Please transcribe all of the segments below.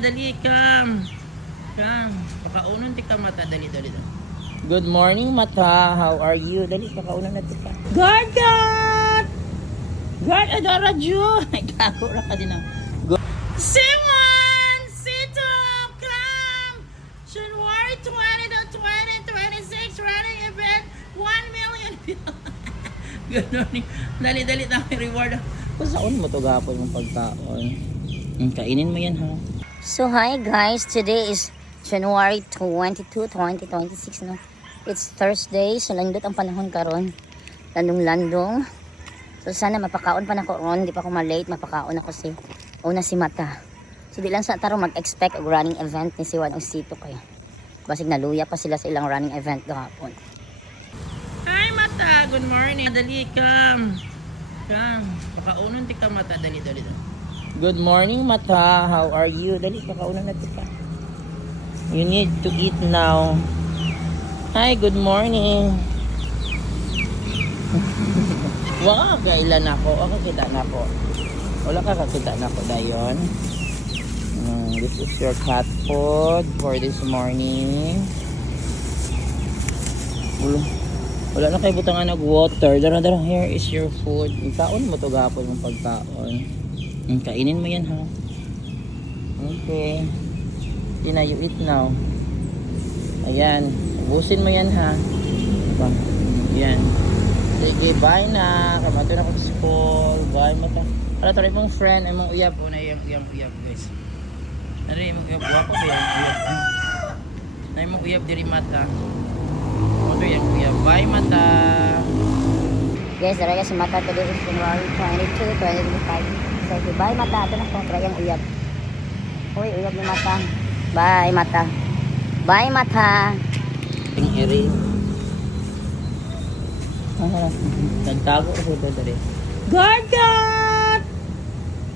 Dali, come. Come. Pakaunan tika mata. Dali. Good morning, mata. How are you? Dali, pakaunan na tika. Guard! Guard, adara Diyo. Ay, kako ra ka din ang. Simon! Sito! Come! January 20 to 2026 running event. 1 million people. Good morning. Dali tayo reward. Pasaon mo to gapon yung pagkaon. Kainin mo yan, ha? So hi guys, today is January 22, 2026 no. It's Thursday, so landot ang panahon karon. Landong. So sana mapakaon pa nako ron, di pa ako ma-late, mapakaon ako si Mata. So di lang sa taro mag-expect og running event ni si Juan og Sito kay. Basig naluya pa sila sa ilang running event gahapon. Hi Mata, good morning. Dali, come. Pakaunan tika mata, dali. Good morning, Mata. How are you? Dali, pakaunan na tika. You need to eat now. Hi, good morning. Wala ka kailan ako. Ako kita na ako. Wala ka kakita na ako dayon. This is your cat food for this morning. Wala na kayo butangan nag-water. Dara, here is your food. Ikaon mo to gapon yung pagkaon. Kainin mo yan, ha? Okay. You eat now. Ayan. Ubusin mo yan, ha? Ayan. Sige, bye na. Kamato na ko sa school. Bye, Mata. Para tayo mong friend. Ay mong uyab. O na yung uyab, guys. Nari mong uyab. Wako ba yung uyab? Nari mong uyab diri, Mata. Ito yung uyab. Bye, Mata. Guys, dara si Mata today is January 22, 2025. So, bye Mata, ito na kung yung uyab. Uy, uyab ni Mata. Bye Mata. Bye Mata. Yung eri. Nagtago ko ito dali. Guard!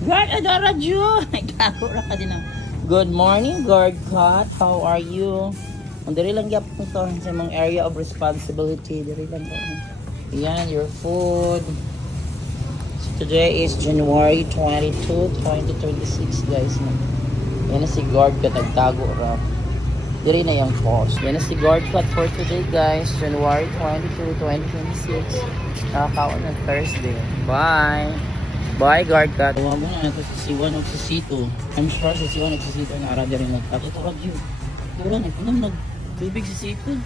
Guard, adara Diyo. Nagtago ra ka din ang. Good morning, Guard Cat. How are you? Ang dali lang gyap ito sa mga area of responsibility. Dali lang ito. Yan, your food. So today is January 22, 2026, guys. Yan na si Guard Cat. Nagtago ra. Dili na yung post. Yan na si Guard Cat for today, guys. January 22, 2026. Nakakaon ng Thursday. Bye! Bye, Guard Cat. Huwag mo na ito si Siwan o si Sito. I'm sure si Siwan o si Sito na arada rin nagtago. Ito, Radyo. Ito lang, ito lang nagbibig si Sito.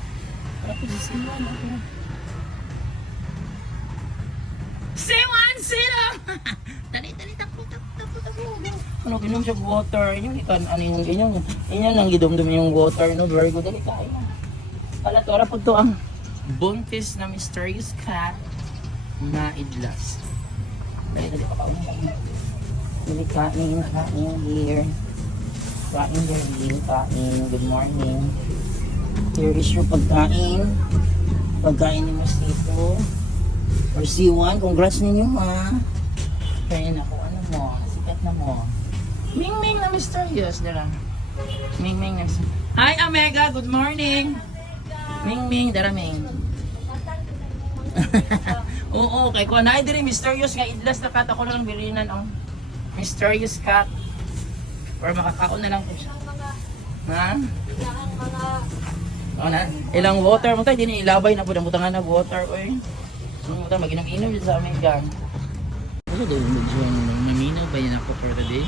Para po si Siwan. Siwan, Sito! Dali, takbo. Ano, ginom siya water. Inyong nang gidumdum yung water. No, very good. Dali, kain na. Pala, tora po ito ang buntis na mysterious cat na idlas. Dali, pakauna. Dali, kain here. Kain. Good morning. Here is your pagkain. Pagkain ni Mosito. Or C1, congrats ninyo, ha. Kaya na ako, ano mo, sikat na mo. Ming na mysterious, dala. Ming na mysterious. Hi, Omega, good morning. Ming, dara Ming. Oo, kay kuha na ay diri mysterious nga idlas na cat ako lang bilinan ang mysterious cat. Or makakaon na lang ko siya. Ha? Na, ilang water mo tayo, din ilabay na po ng butangan na water, oy. Ano mo tayo, mag-inom dito sa amin gang. Ano daw yung medyo naminaw ba yan ako for today?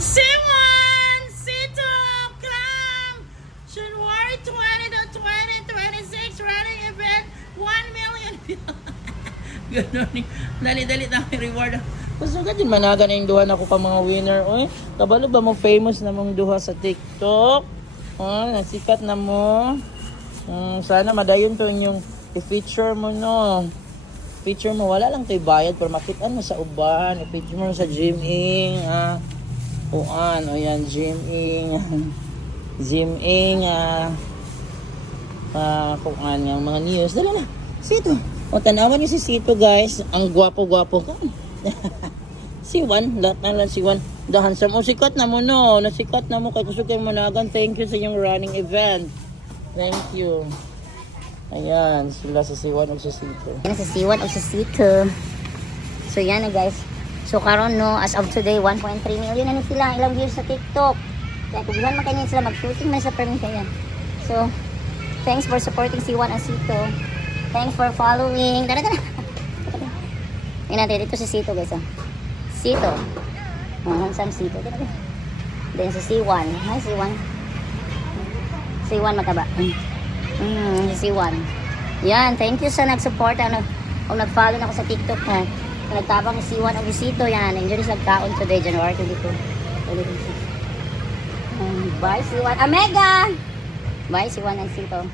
Simon! Sito! Come! January 20 to 2026 running event. 1 million people. Good morning. Dali tayo reward. Pasugat din managa na yung duha na ako ka mga winner. Oy, kabalo ba mo famous na mong duha sa TikTok? Oh, nasikat na mo. Sana madayon to yung i-feature mo, no. Feature mo, wala lang tayo bayad pero makitaan mo sa uban. I-feature mo sa Gyming. O yan, Gyming. Kuan yung mga news. Dala na, Sito. O, tanawan niyo si Sito, guys. Ang gwapo-gwapo ka. Si Juan, lahat na lang si Juan. The handsome. O, sikat na mo, no. Nasikat na mo. Kaya gusto kayo managan. Thank you sa iyong running event. Thank you. Ayan, sila sa Siwan o sa Sito. Yan sa Siwan o sa Sito. So yan na guys. So karon no, as of today 1.3 million na ni sila ilang views sa TikTok. Kaya kubihan man kanyan sila mag-shooting man sa permin kaya. So, thanks for supporting C1 and Sito. Thanks for following. Tara. Ayun natin, dito si Sito guys. Sito. Handsome Sito. Then si C1. Hi C1. C1 mataba. Si C1. Yan, thank you sa nag-support. Kung nag-follow na ako sa TikTok ha. Kung nagtabang ni C1 o Sito, yan. Enjoy sa nagkaon today, January 22. Bye C1. Amega! Bye C1 and Sito.